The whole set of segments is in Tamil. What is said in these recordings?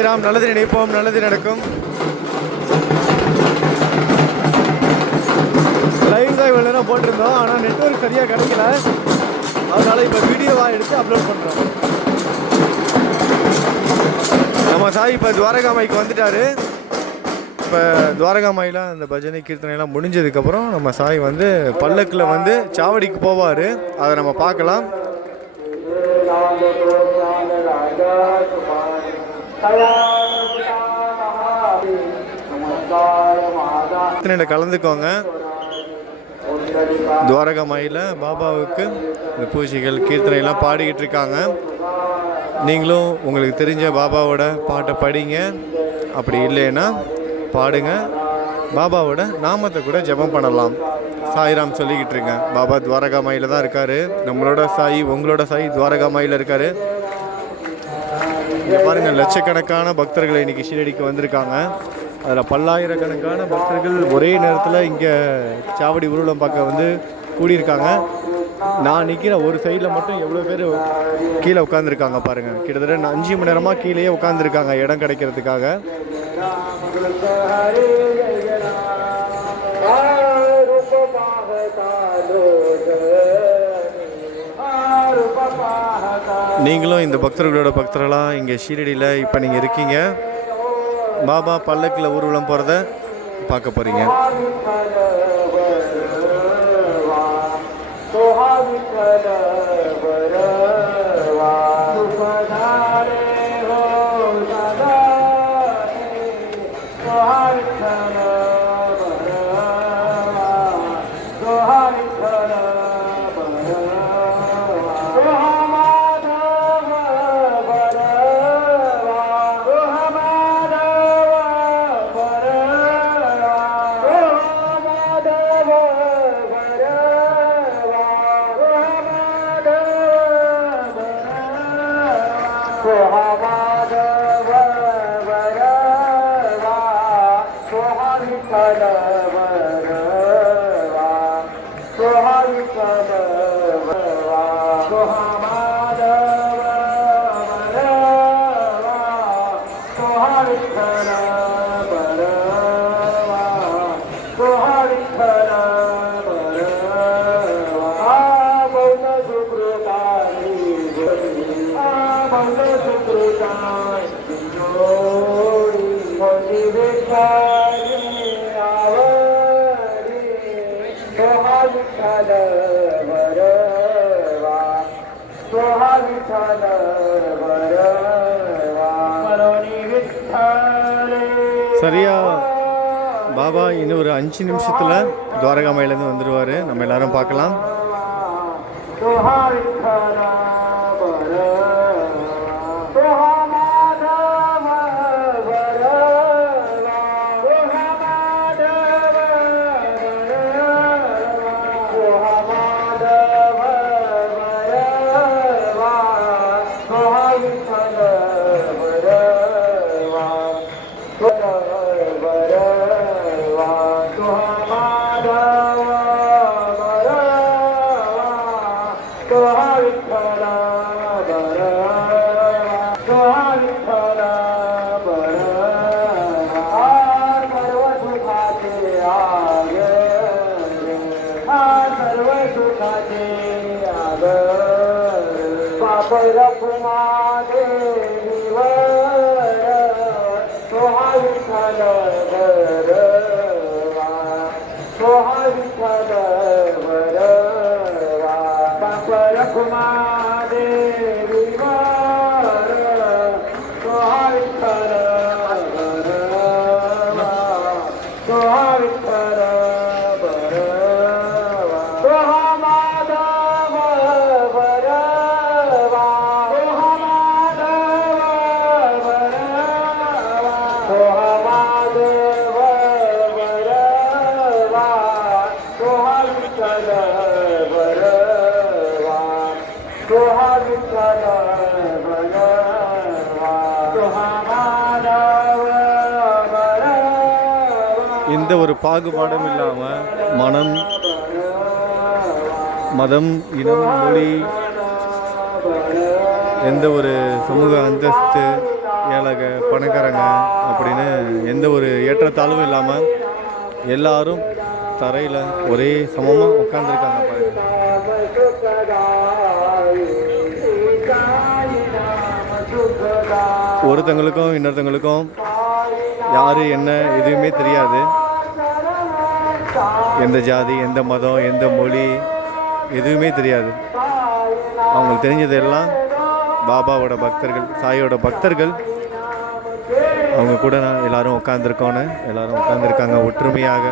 சாய்ராம். நல்லது நினைப்போம், நல்லது நடக்கும். லைவ் தான் இவ்வளோ நேரம் போட்டிருந்தோம், ஆனால் நெட்வொர்க் சரியாக கிடைக்கல. அதனால் இப்போ வீடியோவாக எடுத்து அப்லோட் பண்ணுறோம். நம்ம சாய் இப்போ துவாரகாமாய்க்கு வந்துட்டார். இப்போ துவாரகாமாயில் அந்த பஜனை கீர்த்தனைலாம் முடிஞ்சதுக்கப்புறம் நம்ம சாய் வந்து பல்லக்கில் வந்து சாவடிக்கு போவார். அதை நம்ம பார்க்கலாம். கலந்துக்கோங்க. துவாரகாமாயில் பாபாவுக்கு இந்த பூஜைகள் கீர்த்தனைலாம் பாடிக்கிட்டு இருக்காங்க. நீங்களும் உங்களுக்கு தெரிஞ்ச பாபாவோட பாட்டை படிங்க, அப்படி இல்லைன்னா பாடுங்க. பாபாவோட நாமத்தை கூட ஜெபம் பண்ணலாம். சாய்ராம் சொல்லிக்கிட்டு இருக்கேன். பாபா துவாரகாமாயில் தான் இருக்கார். நம்மளோட சாய், உங்களோட சாய் துவாரகாமாயில் இருக்கார். இங்கே பாருங்கள், லட்சக்கணக்கான பக்தர்கள் இன்றைக்கி ஷீரடிக்கு வந்திருக்காங்க. அதில் பல்லாயிரக்கணக்கான பக்தர்கள் ஒரே நேரத்தில் இங்கே சாவடி ஊர்வலம் பார்க்க வந்து கூடியிருக்காங்க. நான் நிற்கிற ஒரு சைடில் மட்டும் எவ்வளோ பேர் கீழே உட்காந்துருக்காங்க பாருங்கள். கிட்டத்தட்ட 5 மணி நேரமாக கீழேயே உட்காந்துருக்காங்க இடம் கிடைக்கிறதுக்காக. நீங்களும் இந்த பக்தர்களோட பக்தர்களாக இங்கே ஷீரடியில் இப்போ நீங்கள் இருக்கீங்க. பாபா பல்லக்கில் ஊர்வலம் போகிறத பார்க்க போகிறீங்க. சரியா பாபா இன்னும் ஒரு 5 நிமிஷத்தில் துவாரகாமாயிலேருந்து வந்துடுவார். நம்ம எல்லாரும் பார்க்கலாம். எந்த ஒரு பாகுபாடும் இல்லாமல் மனம், மதம், இனம், மொழி, எந்த ஒரு சமூக அந்தஸ்து ஏழைக பணக்காரங்க அப்படின்னு எந்த ஒரு ஏற்றத்தாழ்வும் இல்லாமல் எல்லாரும் தரையில் ஒரே சமமாக உட்காந்துருக்காங்க பாருங்க. ஒருத்தங்களுக்கும் இன்னொருத்தங்களுக்கும் யார் என்ன எதுவுமே தெரியாது. எந்த ஜாதி, எந்த மதம், எந்த மொழி எதுவுமே தெரியாது. அவங்களுக்கு தெரிஞ்சதெல்லாம் பாபாவோட பக்தர்கள், சாயோட பக்தர்கள். அவங்க கூட நான் எல்லாரும் உட்காந்துருக்கோன்னு எல்லாரும் உட்காந்துருக்காங்க ஒற்றுமையாக.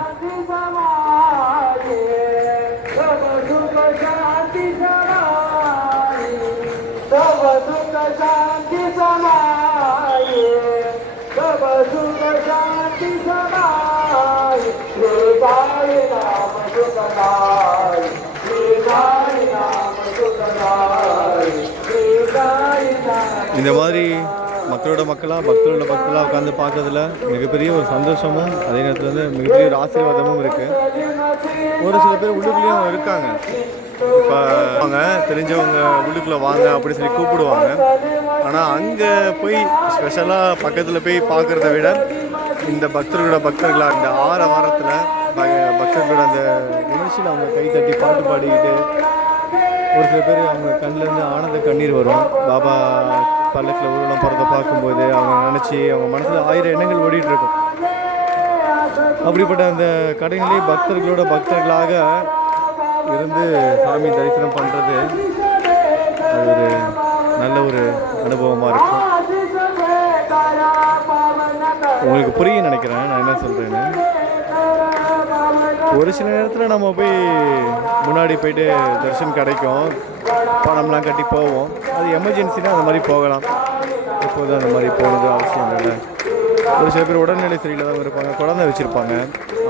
இந்த மாதிரி மக்களோட பக்தர்களாக உட்காந்து பார்க்கறதுல மிகப்பெரிய ஒரு சந்தோஷமும் அதே நேரத்தில் வந்து மிகப்பெரிய ஒரு ஆசீர்வாதமும் இருக்குது. ஒரு சில பேர் உள்ளுக்குள்ளேயும் இருக்காங்க. இப்போ அவங்க தெரிஞ்சவங்க உள்ளுக்குள்ளே வாங்க அப்படி சொல்லி கூப்பிடுவாங்க. ஆனால் அங்கே போய் ஸ்பெஷலாக பக்கத்தில் போய் பார்க்குறத விட இந்த பக்தர்களாக இந்த வாரத்தில் பக்தர்களோட அந்த உணர்ச்சியில் அவங்க கை தட்டி பாட்டு பாடிக்கிட்டு ஒரு சில பேர் அவங்க கண்ணிலேருந்து ஆனந்த கண்ணீர் வரும். பாபா பல்லக்கில் ஊரெல்லாம் போகிறத பார்க்கும்போது அவங்க நினச்சி அவங்க மனசில் 1000 எண்ணங்கள் ஓடிட்டு இருக்கும். அப்படிப்பட்ட அந்த கடைகளே பக்தர்களாக இருந்து சாமி தரிசனம் பண்ணுறது அது ஒரு நல்ல ஒரு அனுபவமாக இருக்கும். உங்களுக்கு புரியும் நினைக்கிறேன் நான் என்ன சொல்கிறேன்னு. ஒரு சில நேரத்தில் நம்ம போய் முன்னாடி போய்ட்டு தரிசனம் கிடைக்கும், பணம்லாம் கட்டி போவோம். அது எமர்ஜென்சினா அந்த மாதிரி போகலாம். எப்போதும் அந்த மாதிரி போகிறது அவசியம் இல்லை. ஒரு சில பேர் உடல்நிலை சரியில்லாதவங்க இருப்பாங்க, குழந்தை வச்சுருப்பாங்க.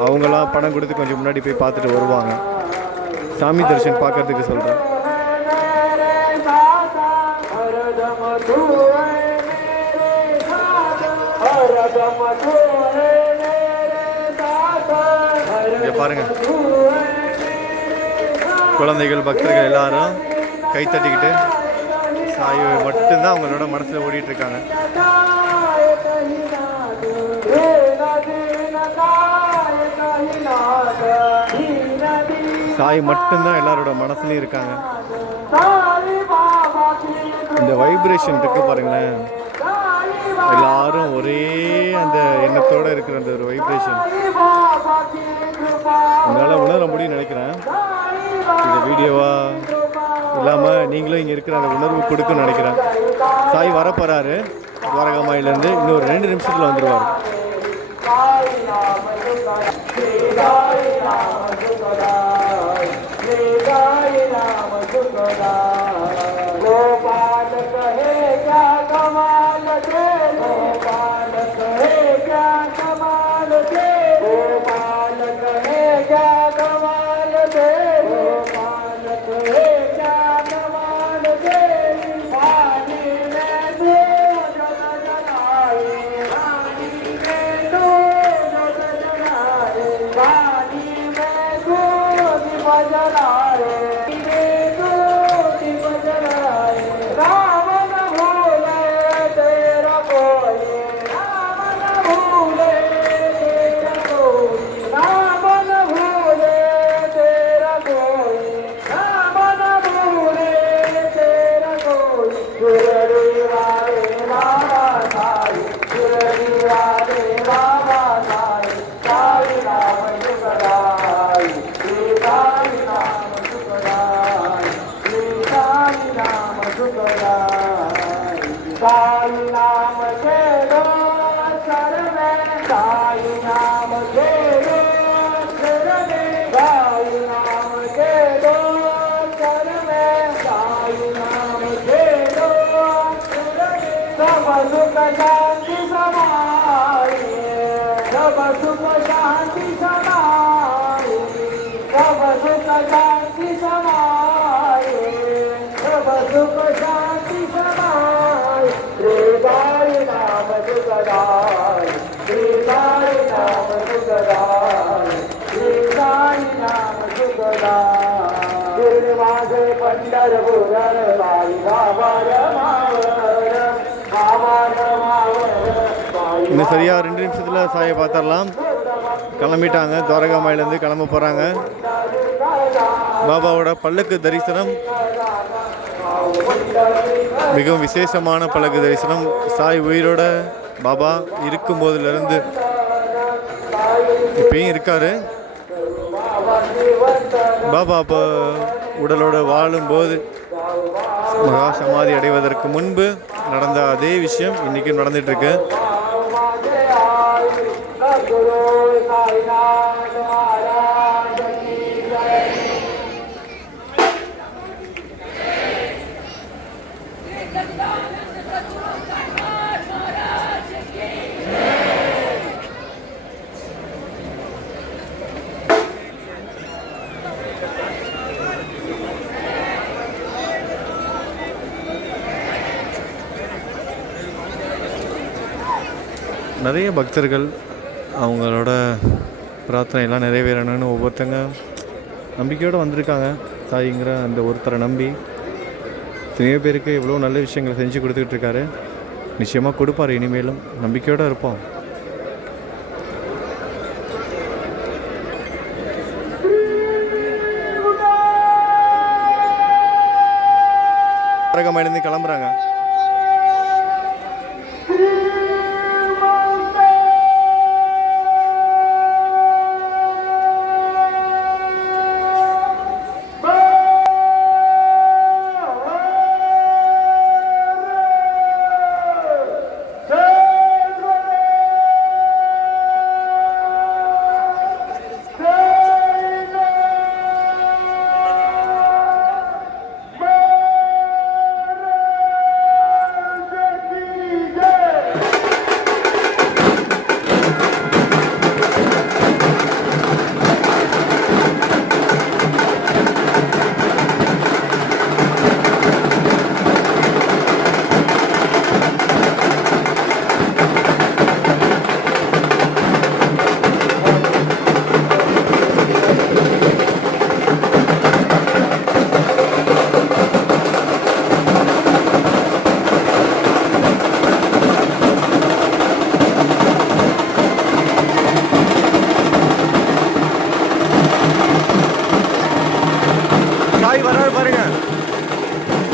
அவங்களாம் பணம் கொடுத்து கொஞ்சம் முன்னாடி போய் பார்த்துட்டு வருவாங்க. சாமி தரிசனம் பார்க்கறதுக்கு சொல்கிறேன். இங்கே பாருங்க, குழந்தைகள் பக்தர்கள் எல்லாரும் கை தட்டிக்கிட்டு சாயை மட்டும்தான் அவங்களோட மனசில் ஓடிட்டு இருக்காங்க. சாய் மட்டும்தான் எல்லாரோட மனசுலையும் இருக்காங்க. இந்த வைப்ரேஷன் இருக்கு பாருங்களேன், எல்லாரும் ஒரே அந்த எண்ணத்தோடு இருக்கிற அந்த ஒரு வைப்ரேஷன் உங்களால் உணர முடியும்னு நினைக்கிறேன். இந்த வீடியோவாக இல்லாமல் நீங்களும் இங்கே இருக்கிற அந்த உணர்வு கொடுக்குன்னு நினைக்கிறேன். சாய் வரப்போகிறாரு துவாரகாமாயிலேருந்து. இன்னும் ஒரு 2 நிமிஷத்தில் வந்துடுவார். पंढरपूर இன்னும் சரியாக 2 நிமிஷத்தில் சாயை பார்த்துடலாம். கிளம்பிட்டாங்க, துவாரகாமாயிலேருந்து கிளம்ப போகிறாங்க. பாபாவோட பல்லக்கு தரிசனம் மிகவும் விசேஷமான பல்லக்கு தரிசனம். சாய் உயிரோட பாபா இருக்கும்போதுலேருந்து இப்பயும் இருக்காரு. பாபா அப்போ உடலோட வாழும்போது மகா சமாதி அடைவதற்கு முன்பு நடந்த அதே விஷயம் இன்றைக்கும் நடந்துகிட்ருக்கு. நிறைய பக்தர்கள் அவங்களோட பிரார்த்தனையெல்லாம் நிறைவேறணும்னு ஒவ்வொருத்தங்க நம்பிக்கையோடு வந்திருக்காங்க. சாயிங்கிற அந்த ஒருத்தரை நம்பி எத்தனையோ பேருக்கு எவ்வளோ நல்ல விஷயங்களை செஞ்சு கொடுத்துக்கிட்டு இருக்காரு. நிச்சயமாக கொடுப்பார். இனிமேலும் நம்பிக்கையோடு இருப்போம். துவாரகாமாயிலேருந்து கிளம்புறாங்க.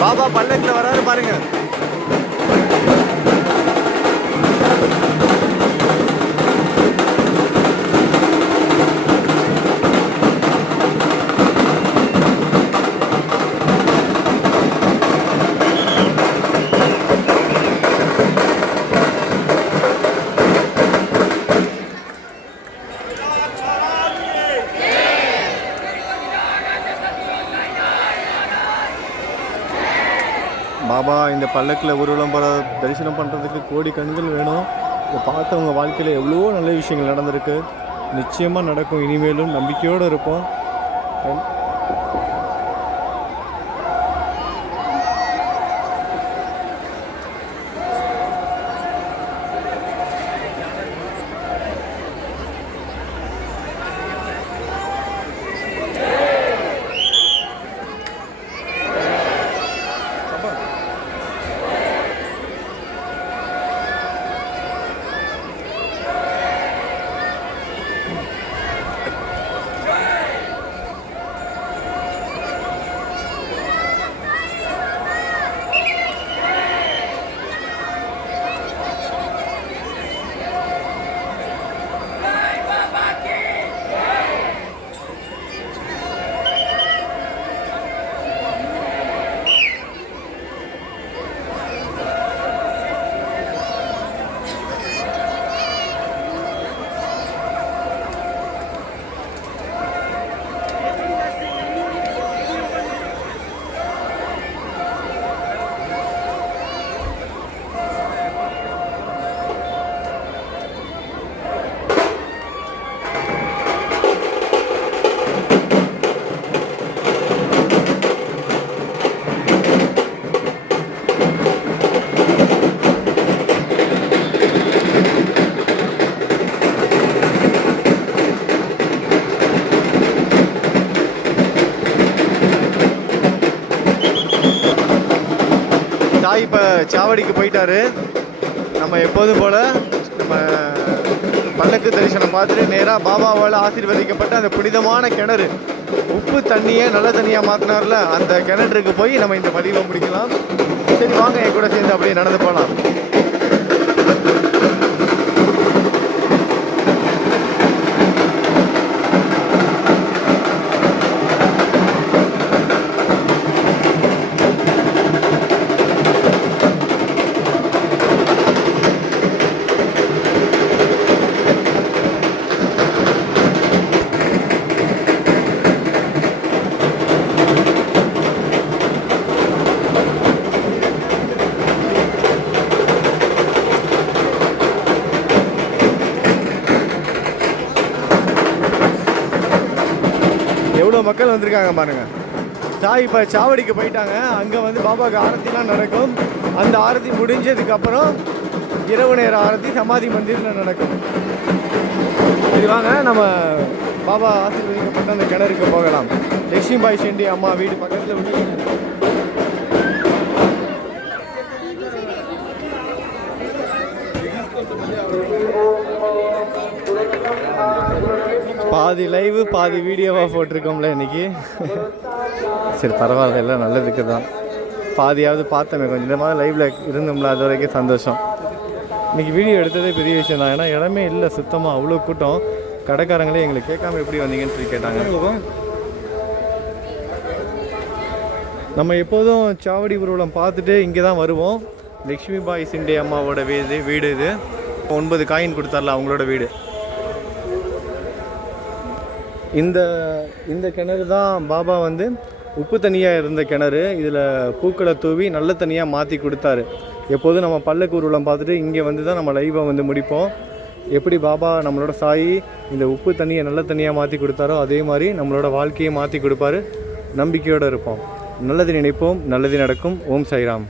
பாபா பல்லக்கில் வராரு பாருங்க. பாபா இந்த பல்லக்கில் ஊர்வலம் போகிற தரிசனம் பண்ணுறதுக்கு கோடி கண்கள் வேணும். இதை பார்த்தவங்க வாழ்க்கையில் எவ்வளோ நல்ல விஷயங்கள் நடந்திருக்கு. நிச்சயமாக நடக்கும். இனிமேலும் நம்பிக்கையோடு இருப்போம். சாய் இப்போ சாவடிக்கு போயிட்டாரு. நம்ம எப்போதும் போல் நம்ம பல்லக்கு தரிசனம் பார்த்துட்டு நேராக பாபாவால் ஆசீர்வதிக்கப்பட்ட அந்த புனிதமான கிணறு, உப்பு தண்ணியை நல்ல தண்ணியாக மாற்றினார்ல, அந்த கிணற்றுக்கு போய் நம்ம இந்த பதிவை முடிக்கலாம். சரி வாங்க, என் கூட சேர்ந்து அப்படியே நடந்து போகலாம். எவ்வளோ மக்கள் வந்திருக்காங்க பாருங்கள். சாய் இப்போ சாவடிக்கு போயிட்டாங்க. அங்கே வந்து பாபாவுக்கு ஆரத்திலாம் நடக்கும். அந்த ஆரத்தி முடிஞ்சதுக்கப்புறம் இரவு நேர ஆரத்தி சமாதி மந்திரில் நடக்கும். சரி வாங்க, நம்ம பாபா ஆசீர்வதிக்கப்பட்ட அந்த கிணறுக்கு போகலாம். லட்சுமிபாய் ஷெண்டி அம்மா வீடு பக்கத்தில் வீடு. பாதி லைவு பாதி வீடியோவாக போட்டிருக்கோம்ல இன்றைக்கி. சரி பரவாயில்ல, எல்லாம் நல்லதுக்கு தான். பாதியாவது பார்த்தோமே, கொஞ்சம் இந்த மாதிரி லைவில் இருந்தோம்ல, அது வரைக்கும் சந்தோஷம். இன்றைக்கி வீடியோ எடுத்ததே பெரிய விஷயம் தான். ஏன்னா இடமே இல்லை சுத்தமாக, அவ்வளோ கூட்டம். கடைக்காரங்களே எங்களுக்கு கேட்காம எப்படி வந்தீங்கன்னு சொல்லி கேட்டாங்க. நம்ம எப்போதும் சாவடி ஊர்வலம் பார்த்துட்டு இங்கே தான் வருவோம். லக்ஷ்மிபாய் ஷெண்டி அம்மாவோட வீடு இது. 9 காயின் கொடுத்தார்ல, அவங்களோட வீடு. இந்த கிணறு தான் பாபா வந்து உப்பு தண்ணியாக இருந்த கிணறு. இதில் பூக்களை தூவி நல்ல தண்ணியாக மாற்றி கொடுத்தாரு. எப்போதும் நம்ம பல்லக்கு ஊர்வலம் பார்த்துட்டு இங்கே வந்து தான் நம்ம லைவை வந்து முடிப்போம். எப்படி பாபா நம்மளோட சாயி இந்த உப்பு தண்ணியை நல்ல தண்ணியாக மாற்றி கொடுத்தாரோ அதே மாதிரி நம்மளோட வாழ்க்கையை மாற்றி கொடுப்பாரு. நம்பிக்கையோடு இருப்போம். நல்லது நினைப்போம், நல்லது நடக்கும். ஓம் சாய்ராம்.